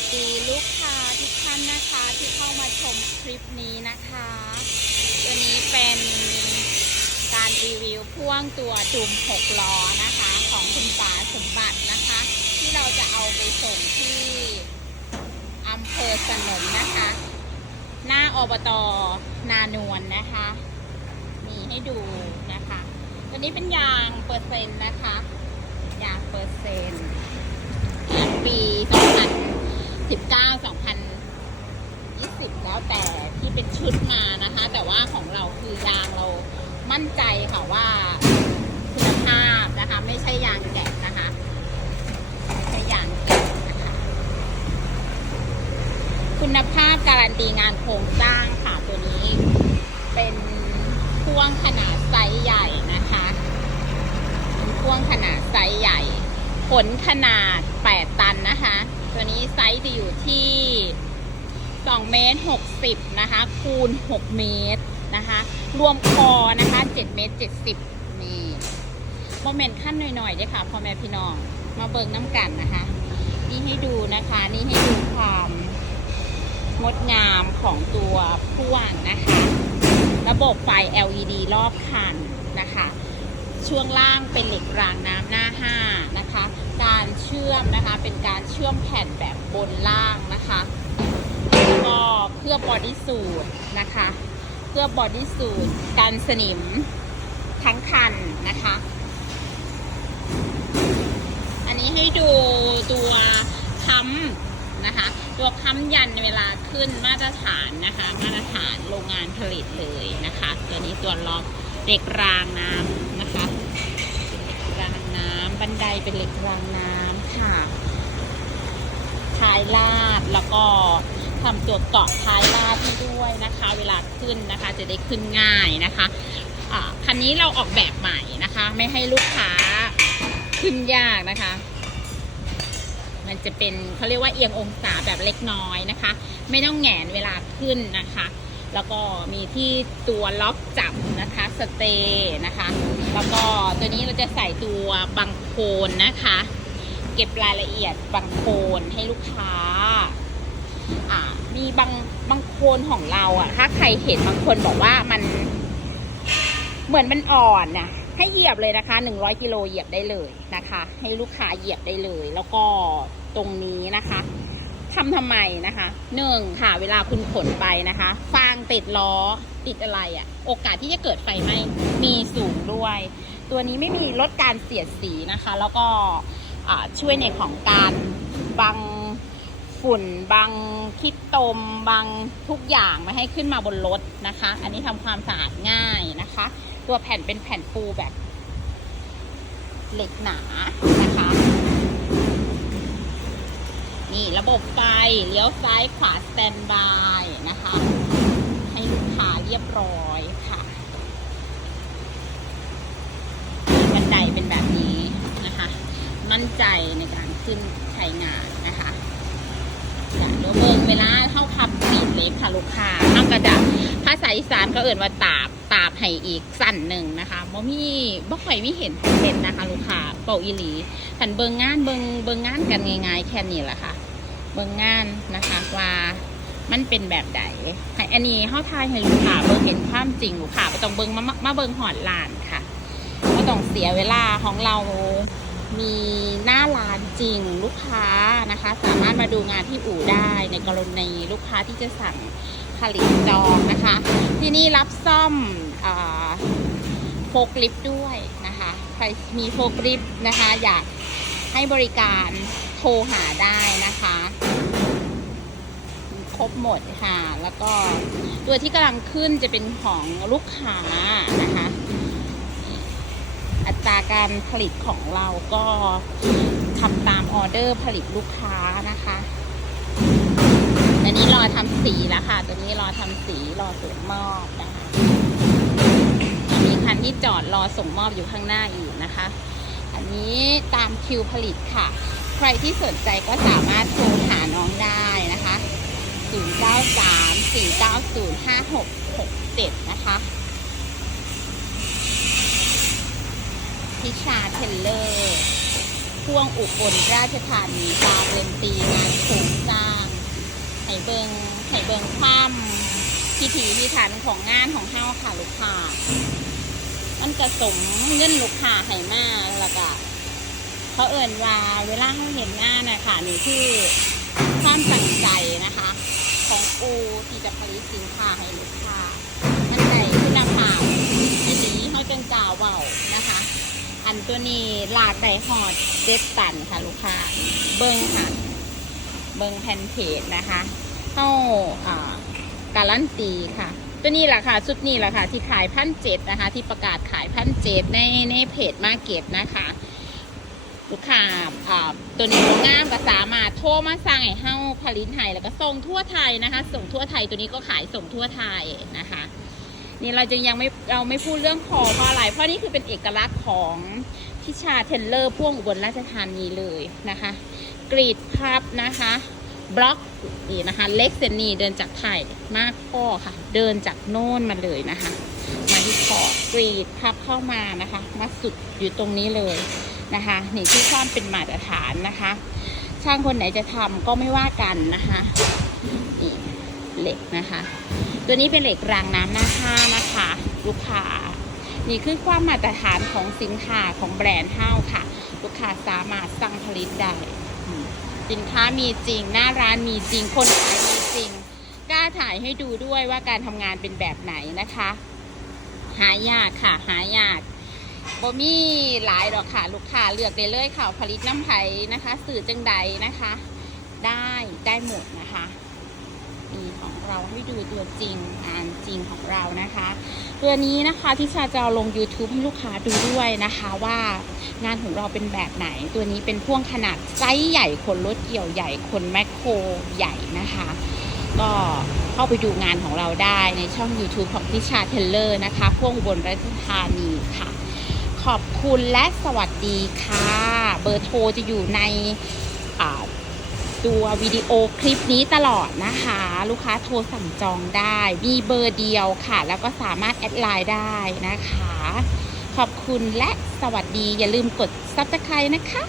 สดีลูกค้าทุกท่านนะคะที่เข้ามาชมคลิปนี้นะคะตัวนี้เป็นการรีวิวพ่วงตัวดุม6ล้อนะคะ ของคุณป๋าสมบัตินะคะ ที่เราจะเอาไปส่งที่อำเภอสนมนะคะ หน้าอบตนานวลนะคะมีให้ดูนะคะตัวนี้เป็นยางเปอร์เซ็นต์นะคะ ยางเปอร์เซ็นต์ ปี 2019 2020 แล้วแต่ที่เป็น ชุดมานะคะ แต่ว่าของเราคือยางเรามั่นใจค่ะว่าคุณภาพนะคะ ไม่ใช่ยางแกะนะคะไม่ใช่ยางแกะนะคะ คุณภาพการันตีงานโครงสร้างค่ะตัวนี้ เป็นพ่วงขนาดไซส์ใหญ่นะคะเป็นพ่วงขนาดไซส์ใหญ่ผลขนาด 8 ตันนะคะ ตัวนี้ไซส์จะอยู่ที่ 2เมตร60นะคะคูณ 6 เมตรนะคะรวมคอนะคะ7เมตร70นี่โมเมนต์ขั้นหน่อยๆด้วยค่ะพ่อแม่พี่น้องมาเบิ่งน้ำกันนะคะ นี่ให้ดูนะคะนี่ให้ดูความงดงามของตัวพ่วงนะคะ ระบบไฟ LED รอบคันนะคะ ช่วงล่างเป็นเหล็กรางน้ำหน้า5นะคะ การเชื่อมนะคะเป็นการเชื่อมแผ่นแบบบนล่างนะคะ เคลือบอดี้สูทนะคะเคลือบอดี้สูทกันสนิมทั้งคันนะคะ อันนี้ให้ดูตัวค้ำนะคะ ตัวค้ำยันเวลาขึ้นมาตรฐานนะคะ มาตรฐานโรงงานผลิตเลยนะคะ ตัวนี้ตัวล็อกเหล็กรางน้ำนะคะรางน้ำบันไดเป็นเหล็กรางน้ำค่ะท้ายลาดแล้วก็ ทำตัวเกาะท้ายลาดให้ด้วยนะคะ เวลาขึ้นนะคะจะได้ขึ้นง่ายนะคะคันนี้เราออกแบบใหม่นะคะ ไม่ให้ลูกค้าขึ้นยากนะคะ มันจะเป็นเขาเรียกว่าเอียงองศาแบบเล็กน้อยนะคะ ไม่ต้องแหงนเวลาขึ้นนะคะ แล้วก็มีที่ตัวล็อกจับนะคะสเตย์นะคะ แล้วก็ตัวนี้เราจะใส่ตัวบังโคนนะคะ เก็บรายละเอียดบังโคนให้ลูกค้า อีบางบางโคนของเราอะถ้าใครเห็นบางคนบอกว่ามัน เหมือนมันอ่อนนะให้เหยียบเลยนะคะ100กิโลเหยียบได้เลยนะคะ ให้ลูกค้าเหยียบได้เลย แล้วก็ตรงนี้นะคะทำทำไมนะคะหนึ่งค่ะเวลาคุณขนไปนะคะ ฟางติดล้อติดอะไรอะ่ะ โอกาสที่จะเกิดไฟไหม้มีสูงด้วย ตัวนี้ไม่มีลดการเสียดสีนะคะ แล้วก็ช่วยในของการบัง ฝุ่นบังคิดตมบังทุกอย่างไม่ให้ขึ้นมาบนรถนะคะ อันนี้ทำความสะอาดง่ายนะคะ ตัวแผ่นเป็นแผ่นปูแบบ เหล็กหนานะคะ นี่ระบบไฟเลี้ยวซ้ายขวาสแตนบายนะคะ ให้ลูกค้าเรียบร้อยค่ะบันไดเป็นแบบนี้นะคะ มั่นใจในการขึ้นใช้งาน เบิ่งเวลาเข้าขับสีเล็กค่ะลูกค้าเอากระดาษภาษาอีสานก็เอ่นว่าตาบตาบให้อีกสั่นหนึ่งนะคะบ่มีบ่ค่อยมีเห็นเห็นนะคะ ลูกค้าเป่าอีหลีขันเบิงงานเบิงเบิงงานกันง่ายๆแค่นี้แหละค่ะ เบิงงานนะคะว่ามันเป็นแบบใดให้อันนี้เข้าทายให้ลูกค้าเบิงเห็นความจริงลูกค้าไม่ต้องเบิงมามามาเบิงหอดลานค่ะไม่ต้องเสียเวลาของเรามีหน้าร้านจริง ลูกค้านะคะ สามารถมาดูงานที่อู่ได้ในกรณีลูกค้าที่จะสั่งผลิตจองนะคะ ที่นี่รับซ่อมโฟกลิฟด้วยนะคะใครมีโฟกลิฟนะคะ อยากให้บริการโทรหาได้นะคะ ครบหมดค่ะ แล้วก็ตัวที่กำลังขึ้นจะเป็นของลูกค้านะคะ อัตราการผลิตของเราก็ทำตามออเดอร์ผลิตลูกค้านะคะอันนี้รอทำสีแล้วค่ะ ตัวนี้รอทำสีรอส่งมอบนะคะมีคันที่จอดรอส่งมอบอยู่ข้างหน้าอีกนะคะ อันนี้ตามคิวผลิตค่ะ ใครที่สนใจก็สามารถโทรหาน้องได้นะคะ 093 490 5667 นะคะ พิชาเทเลอร์พ่วงอุบลราชธานีตาเลนตีงานโครงสร้างไห้เบิงไห้เบิงความพิถีพิถันของงานของเฮาค่ะลูกค้ามันจะสมเงินลูกค้าให้มากแล้วก็เขาเอิ่นว่าเวลาเขาเห็นงานนะคะนี่คือความตั้งใจนะคะ ของกูที่จะผลิตสินค้าให้ลูกค้า ลากได้หอดเจ็ดตันค่ะลูกค้า เบิ้งค่ะ เบิ้งแผ่นเพจนะคะเข้าการันตีค่ะ ตัวนี้แหละค่ะชุดนี้แหละค่ะ ที่ขายพันเจ็ดนะคะ ที่ประกาศขายพันเจ็ดในในเพจมาเก็ตนะคะลูกค้าตัวนี้งามก็สามารถโทรมาสั่งให้เฮาผลิตให้แล้วก็ส่งทั่วไทยนะคะ ส่งทั่วไทยตัวนี้ก็ขายส่งทั่วไทยนะคะ นี่เราจึงยังไม่เราไม่พูดเรื่องคอเพราะอะไร เพราะนี่คือเป็นเอกลักษณ์ของ พิชาเทนเลอร์พ่วงอุบลราชธานีเลยนะคะ กรีดพับนะคะ บล็อกนี่นะคะ เล็กเซนีเดินจากไทยมากข้อค่ะ เดินจากโน่นมาเลยนะคะ มาที่คอกรีดพับเข้ามานะคะ มาสุดอยู่ตรงนี้เลยนะคะนี่ที่ความเป็นมาตรฐานนะคะ ช่างคนไหนจะทำก็ไม่ว่ากันนะคะนี่เหล็กนะคะ ตัวนี้เป็นเหล็กรางน้ำหน้าห้านะคะ ลูกค้า นี่คือความมาตรฐานของสินค้าของแบรนด์เฮ้าค่ะ ลูกค้าสามารถสั่งผลิตได้สินค้ามีจริง หน้าร้านมีจริง คนขายมีจริง กล้าถ่ายให้ดูด้วยว่าการทำงานเป็นแบบไหนนะคะ หายากค่ะ หายากบ่มีหลายดอกค่ะ ลูกค้าเลือกได้เลยค่ะผลิตน้ำไผ่นะคะ สื่อจังใดนะคะ ได้ได้หมดนะคะีของเราให้ดูตัวจริงงานจริงของเรานะคะ ตัวนี้นะคะที่ชาจะเอาลง YouTube ให้ลูกค้าดูด้วยนะคะว่างานของเราเป็นแบบไหน ตัวนี้เป็นพ่วงขนาดไซส์ใหญ่คนรถเกี่ยวใหญ่คนแมคโครใหญ่นะคะ ก็เข้าไปดูงานของเราได้ในช่อง YouTube ของพิชาเทเลอร์นะคะพ่วงบนราชธานีค่ะ ขอบคุณและสวัสดีค่ะ เบอร์โทรจะอยู่ในอ่า ตัววิดีโอคลิปนี้ตลอดนะคะ ลูกค้าโทรสั่งจองได้ มีเบอร์เดียวค่ะ แล้วก็สามารถแอดไลน์ได้นะคะ ขอบคุณและสวัสดีอย่าลืมกด Subscribe นะคะ